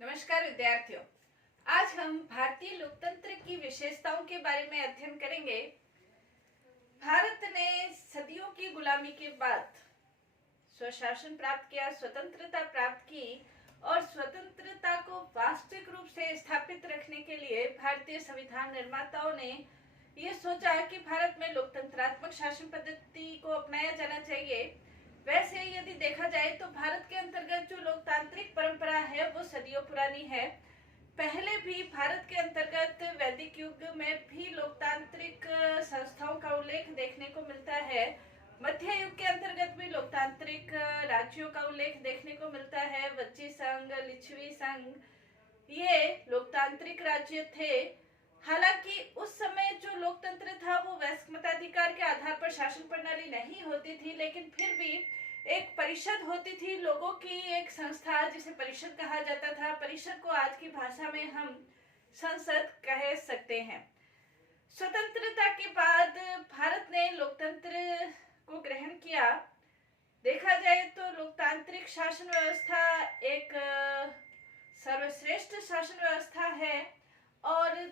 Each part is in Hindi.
नमस्कार विद्यार्थियों, आज हम भारतीय लोकतंत्र की विशेषताओं के बारे में अध्ययन करेंगे। भारत ने सदियों की गुलामी के बाद स्वशासन प्राप्त किया, स्वतंत्रता प्राप्त की और स्वतंत्रता को वास्तविक रूप से स्थापित रखने के लिए भारतीय संविधान निर्माताओं ने ये सोचा कि भारत में लोकतंत्रात्मक शासन पद्धति को अपनाया जाना चाहिए। वैसे यदि देखा जाए तो भारत के अंतर्गत जो लोकतांत्रिक परंपरा है वो सदियों पुरानी है। पहले भी भारत के अंतर्गत वैदिक युग में भी लोकतांत्रिक संस्थाओं का उल्लेख देखने को मिलता है। मध्य युग के अंतर्गत भी लोकतांत्रिक राज्यों का उल्लेख देखने को मिलता है। वज्जी संघ, लिच्छवी संघ, ये लोकतांत्रिक राज्य थे। हालांकि उस समय जो लोकतंत्र था वो वयस्क मताधिकार के आधार पर शासन प्रणाली नहीं होती थी, लेकिन फिर भी एक परिषद होती थी, लोगों की एक संस्था जिसे परिषद कहा जाता था। परिषद को आज की भाषा में हम संसद कह सकते हैं। स्वतंत्रता के बाद भारत ने लोकतंत्र को ग्रहण किया। देखा जाए तो लोकतांत्रिक शासन व्यवस्था एक सर्वश्रेष्ठ शासन व्यवस्था है और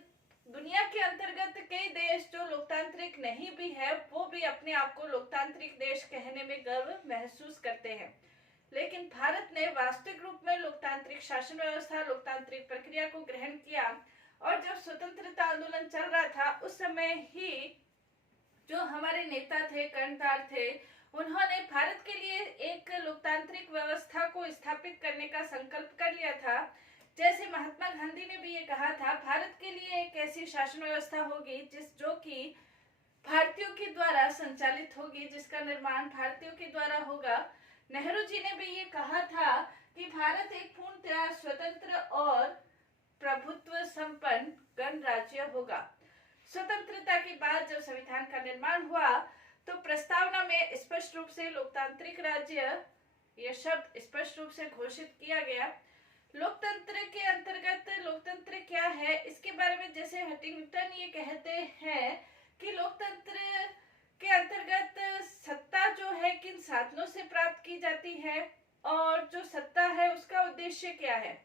दुनिया के अंतर्गत कई देश जो लोकतांत्रिक नहीं भी है वो भी अपने आप को लोकतांत्रिक देश कहने में गर्व महसूस करते हैं। लेकिन भारत ने वास्तविक रूप में लोकतांत्रिक शासन व्यवस्था, लोकतांत्रिक प्रक्रिया को ग्रहण किया और जब स्वतंत्रता आंदोलन चल रहा था उस समय ही जो हमारे नेता थे, कर्णधार थे, उन्होंने भारत के लिए एक लोकतांत्रिक व्यवस्था को स्थापित करने का संकल्प कर लिया था। जैसे महात्मा गांधी ने भी ये कहा था, भारत के लिए एक ऐसी शासन व्यवस्था होगी जो कि भारतीयों के द्वारा संचालित होगी, जिसका निर्माण भारतीयों के द्वारा होगा। नेहरू जी ने भी ये कहा था कि भारत एक पूर्णतः स्वतंत्र और प्रभुत्व संपन्न गणराज्य होगा। स्वतंत्रता के बाद जब संविधान का निर्माण हुआ तो प्रस्तावना में स्पष्ट रूप से लोकतांत्रिक राज्य यह शब्द स्पष्ट रूप से घोषित किया गया। लोकतंत्र के अंतर्गत लोकतंत्र क्या है इसके बारे में जैसे हंटिंगटन ये कहते हैं कि लोकतंत्र के अंतर्गत सत्ता जो है किन साधनों से प्राप्त की जाती है और जो सत्ता है उसका उद्देश्य क्या है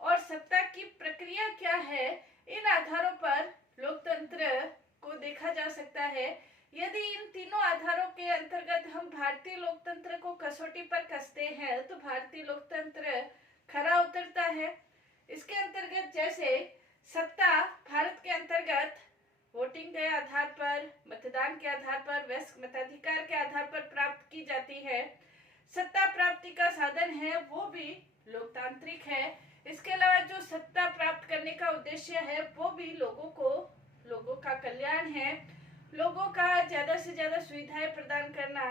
और सत्ता की प्रक्रिया क्या है, इन आधारों पर लोकतंत्र को देखा जा सकता है। यदि इन तीनों आधारों के अंतर्गत हम भारतीय लोकतंत्र को कसौटी पर कसते हैं तो भारतीय लोकतंत्र खरा उतरता है। इसके अंतर्गत जैसे सत्ता भारत के अंतर्गत वोटिंग के आधार पर, मतदान के आधार पर, वयस्क मताधिकार के आधार पर प्राप्त की जाती है। सत्ता प्राप्ति का साधन है वो भी लोकतांत्रिक है। इसके अलावा जो सत्ता प्राप्त करने का उद्देश्य है वो भी लोगों का कल्याण है, लोगों का ज्यादा से ज्यादा सुविधाएं प्रदान करना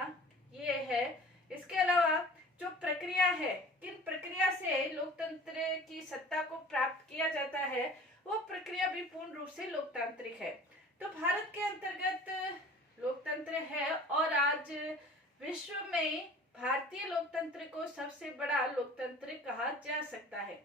ये है। इसके अलावा जो प्रक्रिया है, किन प्रक्रिया से लोकतंत्र की सत्ता को प्राप्त किया जाता है वो प्रक्रिया भी पूर्ण रूप से लोकतांत्रिक है। तो भारत के अंतर्गत लोकतंत्र है और आज विश्व में भारतीय लोकतंत्र को सबसे बड़ा लोकतंत्र कहा जा सकता है।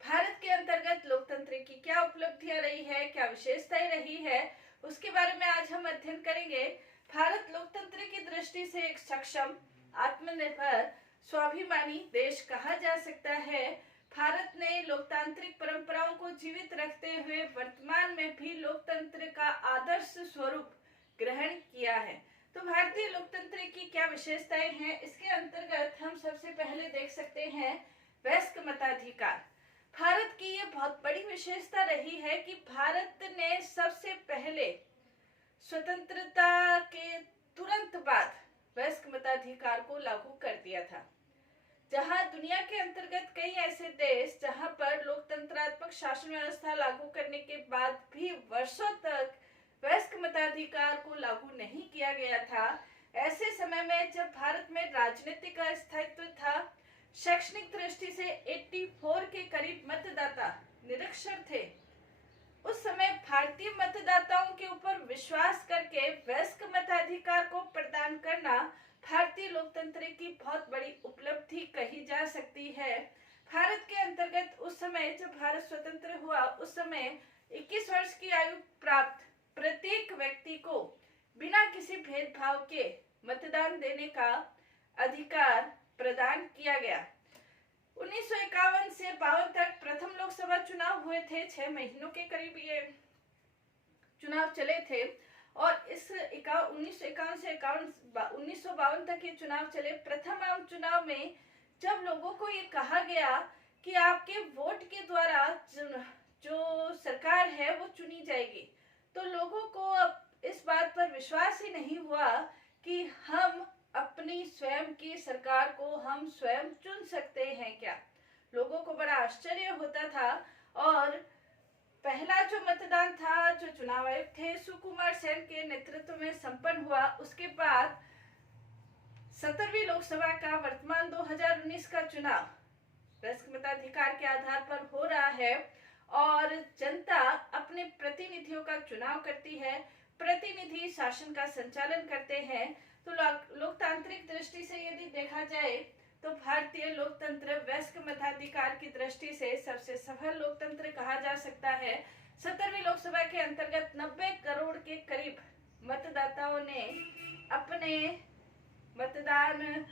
भारत के अंतर्गत लोकतंत्र की क्या उपलब्धियां रही है, क्या विशेषताएं रही है, उसके बारे में आज हम अध्ययन करेंगे। भारत लोकतंत्र की दृष्टि से एक सक्षम, आत्मनिर्भर, स्वाभिमानी देश कहा जा सकता है। भारत ने लोकतांत्रिक परंपराओं को जीवित रखते हुए वर्तमान में भी लोकतंत्र का आदर्श स्वरूप ग्रहण किया है। तो भारतीय लोकतंत्र की क्या विशेषताएं हैं, इसके अंतर्गत हम सबसे पहले देख सकते हैं वयस्क मताधिकार। भारत की ये बहुत बड़ी विशेषता रही है कि भारत ने सबसे पहले स्वतंत्रता के तुरंत बाद वयस्क मताधिकार को लागू कर दिया था। जहां दुनिया के अंतर्गत कई ऐसे देश जहां पर लोकतंत्रात्मक शासन व्यवस्था लागू करने के बाद भी वर्षों तक वयस्क मताधिकार को लागू नहीं किया गया था, ऐसे समय में जब भारत में राजनीतिक अस्तित्व था, शैक्षणिक दृष्टि से 84 के करीब मतदाता निरक्षर थे, उस समय भारतीय मतदाताओं के ऊपर विश्वास करके वयस्क मताधिकार को प्रदान करना भारतीय लोकतंत्र की बहुत बड़ी उपलब्धि कही जा सकती है। भारत के अंतर्गत उस समय जब भारत स्वतंत्र हुआ उस समय 21 वर्ष की आयु प्राप्त प्रत्येक व्यक्ति को बिना किसी भेदभाव के मतदान देने का अधिकार प्रदान किया गया। 1951 से 52 हुए थे, 6 महीनों के करीब ये चुनाव चले थे और इस 1951 से 1952 तक ये चुनाव चले। प्रथम आम चुनाव में जब लोगों को ये कहा गया कि आपके वोट के द्वारा जो सरकार है वो चुनी जाएगी, तो लोगों को अब इस बात पर विश्वास ही नहीं हुआ कि हम अपनी स्वयं की सरकार को हम स्वयं चुन सकते हैं क्या। लोगों को बड़ा आश्चर्य होता था। और पहला जो मतदान था, जो चुनाव आयुक्त थे सुकुमार सेन के नेतृत्व में संपन्न हुआ, उसके बाद 17वीं लोकसभा का वर्तमान 2019 का चुनाव वयस्क मताधिकार के आधार पर हो रहा है और जनता अपने प्रतिनिधियों का चुनाव करती है, प्रतिनिधि शासन का संचालन करते हैं। तो लोकतांत्रिक दृष्टि से यदि देखा जाए तो भारतीय लोकतंत्र वयस्क मताधिकार की दृष्टि से सबसे सफल लोकतंत्र कहा जा सकता है। 17वीं लोकसभा के अंतर्गत 90 करोड़ के करीब मतदाताओं ने अपने मतदान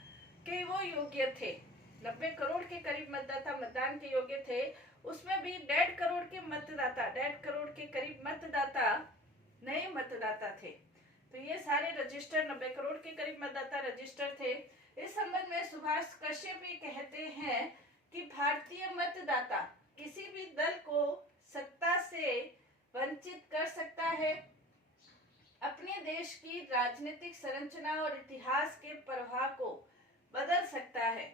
के वो योग्य थे। 90 करोड़ के करीब मतदाता मतदान के योग्य थे। उसमें भी 1.5 करोड़ के मतदाता, 1.5 करोड़ के करीब मतदाता नए मतदाता थे। तो ये सारे रजिस्टर 90 करोड़ के करीब मतदाता रजिस्टर थे। इस संबंध में सुभाष कश्यप ये कहते हैं कि भारतीय मतदाता किसी भी दल को सत्ता से वंचित कर सकता है, अपने देश की राजनीतिक संरचना और इतिहास के प्रवाह को बदल सकता है।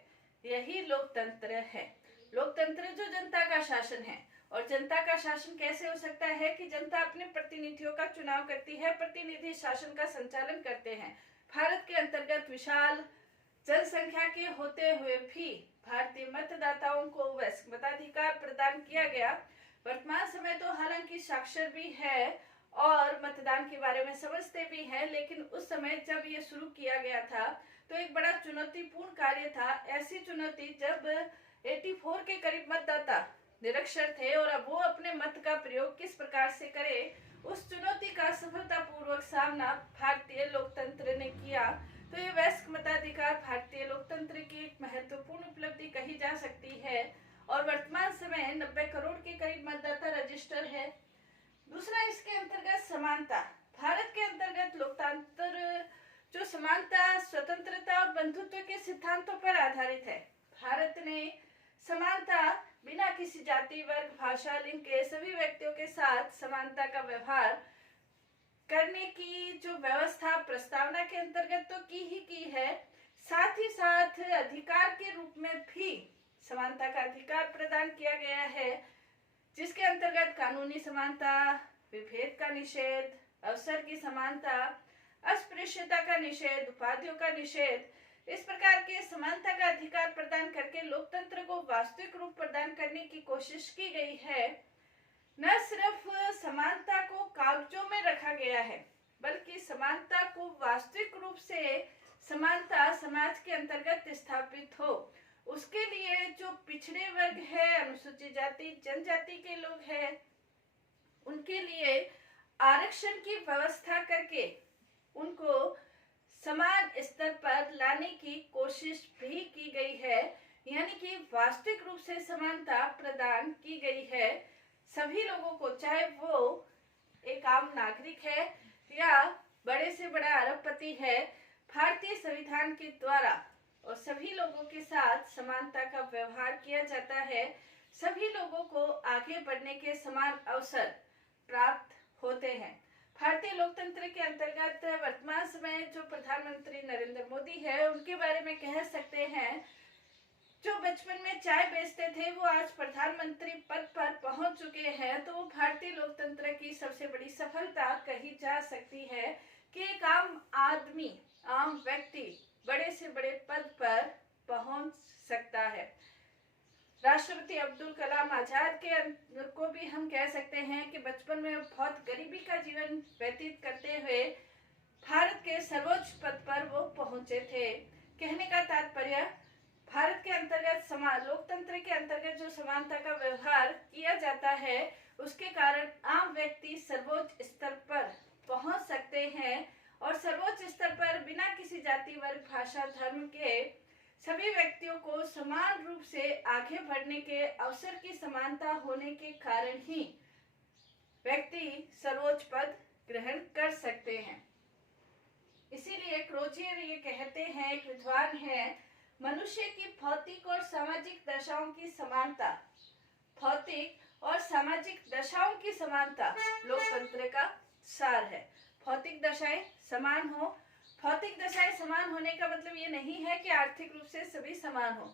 यही लोकतंत्र है। लोकतंत्र जो जनता का शासन है। और जनता का शासन कैसे हो सकता है कि जनता अपने प्रतिनिधियों का चुनाव करती है, प्रतिनिधि शासन का संचालन करते हैं। भारत के अंतर्गत विशाल जनसंख्या के होते हुए भी भारतीय मतदाताओं को वयस्क मताधिकार प्रदान किया गया। वर्तमान समय तो हालांकि साक्षर भी है और मतदान के बारे में समझते भी हैं, लेकिन उस समय जब ये शुरू किया गया था तो एक बड़ा चुनौतीपूर्ण कार्य था। ऐसी चुनौती जब 84 के करीब मतदाता निरक्षर थे और अब वो अपने मत का प्रयोग किस प्रकार से करे, उस चुनौती का सफलतापूर्वक सामना भारतीय लोकतंत्र ने किया। तो ये वयस्क मताधिकार भारतीय लोकतंत्र की एक महत्वपूर्ण उपलब्धि कही जा सकती है और वर्तमान समय 90 करोड़ के करीब मतदाता रजिस्टर है। दूसरा, इसके अंतर्गत समानता। भारत के अंतर्गत लोकतंत्र जो समानता, स्वतंत्रता और बंधुत्व के सिद्धांतों पर आधारित है। भारत ने समानता, बिना किसी जाति, वर्ग, भाषा, लिंग के सभी व्यक्तियों के साथ समानता का व्यवहार करने की जो व्यवस्था प्रस्तावना के अंतर्गत तो की है, साथ ही साथ अधिकार के रूप में भी समानता का अधिकार प्रदान किया गया है, जिसके अंतर्गत कानूनी समानता, विभेद का निषेध, अवसर की समानता, अस्पृश्यता का निषेध, उपाधियों का निषेध, इस प्रकार के समानता का अधिकार प्रदान करके लोकतंत्र को वास्तविक रूप प्रदान करने की कोशिश की गई है। न सिर्फ समानता को कागजों में रखा गया है, बल्कि समानता को वास्तविक रूप से समानता समाज के अंतर्गत स्थापित हो, उसके लिए जो पिछड़े वर्ग है, अनुसूचित जाति, जनजाति के लोग हैं, उनके लिए आरक्षण की व्यवस्था करके उनको समान स्तर पर लाने की कोशिश भी की गई है। यानी कि वास्तविक रूप से समानता प्रदान की गई है सभी लोगों को, चाहे वो एक आम नागरिक है या बड़े से बड़ा अरबपति है। भारतीय संविधान के द्वारा और सभी लोगों के साथ समानता का व्यवहार किया जाता है। सभी लोगों को आगे बढ़ने के समान अवसर प्राप्त होते हैं। भारतीय लोकतंत्र के अंतर्गत वर्तमान समय जो प्रधानमंत्री नरेंद्र मोदी है, उनके बारे में कह सकते हैं, जो बचपन में चाय बेचते थे वो आज प्रधानमंत्री पद पर पहुंच चुके हैं। तो वो भारतीय लोकतंत्र की सबसे बड़ी सफलता कही जा सकती है कि एक आम आदमी, आम व्यक्ति बड़े से बड़े पद पर पहुंच सकता है। राष्ट्रपति अब्दुल कलाम आजाद को भी हम कह सकते हैं कि बचपन में बहुत गरीबी का जीवन व्यतीत करते हुए भारत के सर्वोच्च पद पर वो पहुंचे थे। कहने का तात्पर्य, भारत के अंतर्गत लोकतंत्र के अंतर्गत जो समानता का व्यवहार किया जाता है, उसके कारण आम व्यक्ति सर्वोच्च स्तर पर पहुंच सकते हैं और सर्वोच्च स्तर पर बिना किसी जाति, वर्ग, भाषा, धर्म के सभी व्यक्तियों को समान रूप से आगे बढ़ने के अवसर की समानता होने के कारण ही व्यक्ति सर्वोच्च पद ग्रहण कर सकते हैं। इसीलिए क्रोजियर ये कहते हैं, एक विद्वान है, मनुष्य की भौतिक और सामाजिक दशाओं की समानता, भौतिक और सामाजिक दशाओं की समानता लोकतंत्र का सार है। भौतिक दशाएं समान हो, भौतिक दशाएं समान होने का मतलब ये नहीं है कि आर्थिक रूप से सभी समान हो।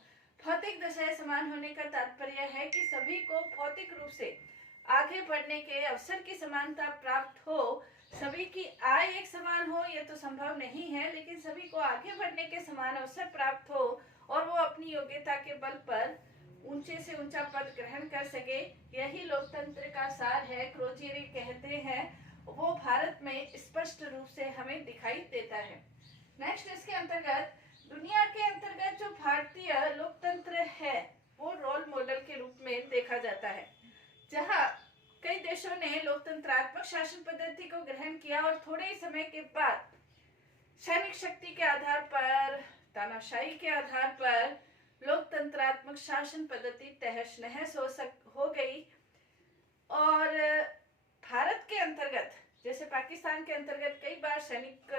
भौतिक दशाएं समान होने का तात्पर्य है कि सभी को भौतिक रूप से आगे बढ़ने के अवसर की समानता प्राप्त हो। सभी की आय एक समान हो ये तो संभव नहीं है, लेकिन सभी को आगे बढ़ने के समान अवसर प्राप्त हो और वो अपनी योग्यता के बल पर ऊंचे से ऊंचा पद ग्रहण कर सके, यही लोकतंत्र का सार है। क्रोजियर कहते हैं वो भारत में स्पष्ट रूप से हमें दिखाई देता है। नेक्स्ट, इसके अंतर्गत दुनिया के अंतर्गत जो भारतीय लोकतंत्र है वो रोल मॉडल के रूप में देखा जाता है। जहां कई देशों ने लोकतंत्रात्मक शासन पद्धति को ग्रहण किया और थोड़े ही समय के बाद सैनिक शक्ति के आधार पर, तानाशाही के आधार पर लोकतंत्रात्मक शासन पद्धति तहस नहस हो गई। और भारत के अंतर्गत, जैसे पाकिस्तान के अंतर्गत कई बार सैनिक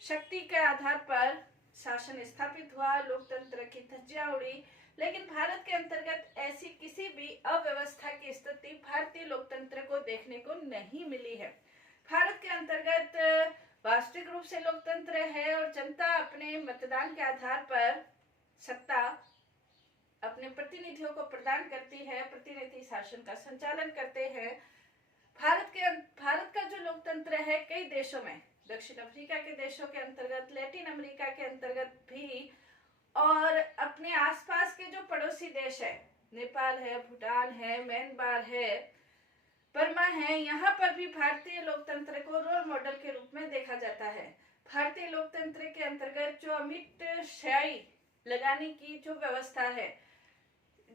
शक्ति के आधार पर शासन स्थापित हुआ, लोकतंत्र की धज्जियां उड़ी, लेकिन भारत के अंतर्गत ऐसी किसी भी अव्यवस्था की स्थिति भारतीय लोकतंत्र को देखने को नहीं मिली है। भारत के अंतर्गत वास्तविक रूप से लोकतंत्र है और जनता अपने मतदान के आधार पर सत्ता अपने प्रतिनिधियों को प्रदान करती है, प्रतिनिधि शासन का संचालन करते हैं। भारत का जो लोकतंत्र है कई देशों में, दक्षिण अफ्रीका के देशों के अंतर्गत, लैटिन अमेरिका के अंतर्गत भी, और अपने आसपास के जो पड़ोसी देश है, नेपाल है, भूटान है, म्यांमार है, बर्मा है, यहाँ पर भी भारतीय लोकतंत्र को रोल मॉडल के रूप में देखा जाता है। भारतीय लोकतंत्र के अंतर्गत जो अमिट स्याही लगाने की जो व्यवस्था है,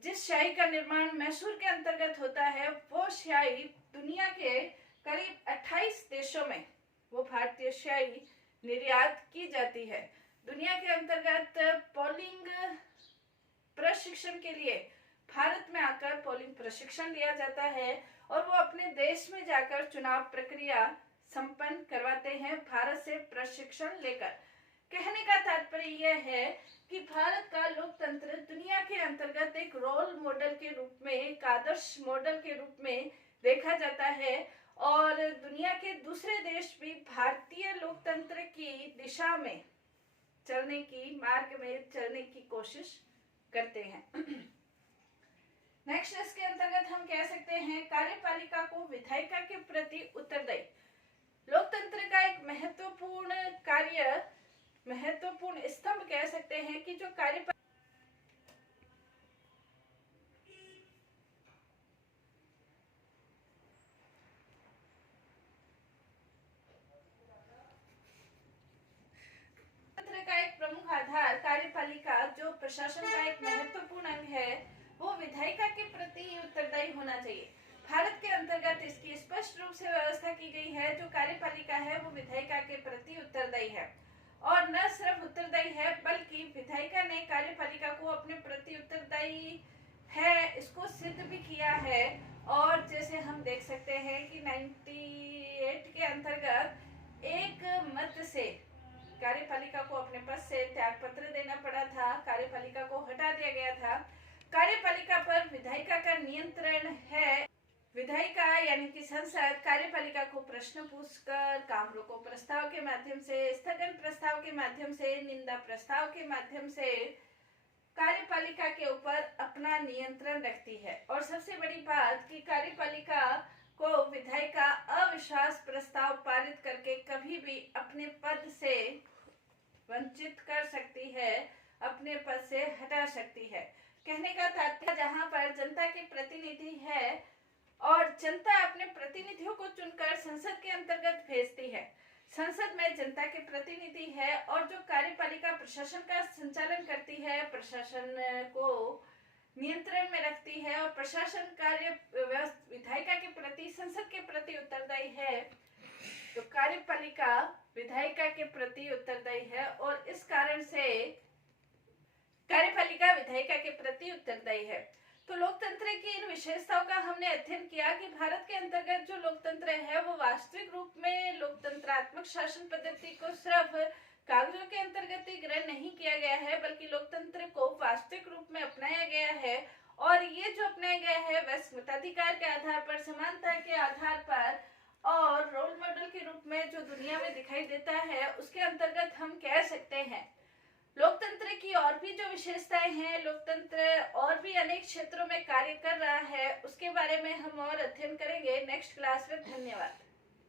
जिस स्याही का निर्माण मैसूर के अंतर्गत होता है, वो स्याही दुनिया के करीब 28 देशों में वो भारतीय स्याही निर्यात की जाती है। दुनिया के अंतर्गत पोलिंग प्रशिक्षण के लिए भारत में आकर पोलिंग प्रशिक्षण लिया जाता है और वो अपने देश में जाकर चुनाव प्रक्रिया संपन्न करवाते हैं भारत से प्रशिक्षण लेकर। कहने का तात्पर्य यह है कि भारत का लोकतंत्र दुनिया के अंतर्गत एक रोल मॉडल के रूप में, एक आदर्श मॉडल के रूप में देखा जाता है और दुनिया के दूसरे देश भी भारतीय लोकतंत्र की दिशा में चलने की, मार्ग में चलने की कोशिश करते हैं। नेक्स्ट, इसके अंतर्गत हम कह सकते हैं कार्यपालिका को विधायिका के प्रति उत्तरदायी। लोकतंत्र का एक महत्वपूर्ण स्तंभ कह सकते हैं कि जो कार्यपालिका का एक प्रमुख आधार, कार्यपालिका जो प्रशासन का एक महत्वपूर्ण अंग है, वो विधायिका के प्रति उत्तरदायी होना चाहिए। भारत के अंतर्गत इसकी स्पष्ट रूप से व्यवस्था की गई है। जो कार्यपालिका है वो विधायिका के प्रति उत्तरदायी है और न सिर्फ उत्तरदायी है बल्कि विधायिका ने कार्यपालिका को अपने प्रति उत्तरदायी है इसको सिद्ध भी किया है। और जैसे हम देख सकते हैं कि 98 के अंतर्गत एक मत से कार्यपालिका को अपने पद से त्यागपत्र देना पड़ा था, कार्यपालिका को हटा दिया गया था। कार्यपालिका पर विधायिका का नियंत्रण है। विधायिका यानी कि संसद कार्यपालिका को प्रश्न पूछकर, काम रोको प्रस्ताव के माध्यम से, स्थगन प्रस्ताव के माध्यम से, निंदा प्रस्ताव के माध्यम से कार्यपालिका के ऊपर अपना नियंत्रण रखती है। और सबसे बड़ी बात कि कार्यपालिका को विधायिका अविश्वास प्रस्ताव पारित करके कभी भी अपने पद से वंचित कर सकती है, अपने पद से हटा सकती है। कहने का तात्पर्य जहां पर जनता के प्रतिनिधि है और जनता अपने प्रतिनिधियों को चुनकर संसद के अंतर्गत भेजती है, संसद में जनता के प्रतिनिधि है और जो कार्यपालिका प्रशासन का संचालन करती है, प्रशासन को नियंत्रण में रखती है और प्रशासन कार्य विधायिका के प्रति, संसद के प्रति उत्तरदायी है, तो कार्यपालिका विधायिका के प्रति उत्तरदायी है। और इस कारण से कार्यपालिका विधायिका के प्रति उत्तरदायी है। तो लोकतंत्र की इन विशेषताओं का हमने अध्ययन किया कि भारत के अंतर्गत जो लोकतंत्र है वो वास्तविक रूप में लोकतंत्रात्मक शासन पद्धति को सिर्फ कागजों के अंतर्गत ही ग्रहण नहीं किया गया है, बल्कि लोकतंत्र को वास्तविक रूप में अपनाया गया है। और ये जो अपनाया गया है वह मताधिकार के आधार पर, समानता के आधार पर और रोल मॉडल के रूप में जो दुनिया में दिखाई देता है, उसके अंतर्गत हम कह सकते हैं लोकतंत्र की और भी जो विशेषताएं हैं, लोकतंत्र और भी अनेक क्षेत्रों में कार्य कर रहा है, उसके बारे में हम और अध्ययन करेंगे नेक्स्ट क्लास में। धन्यवाद।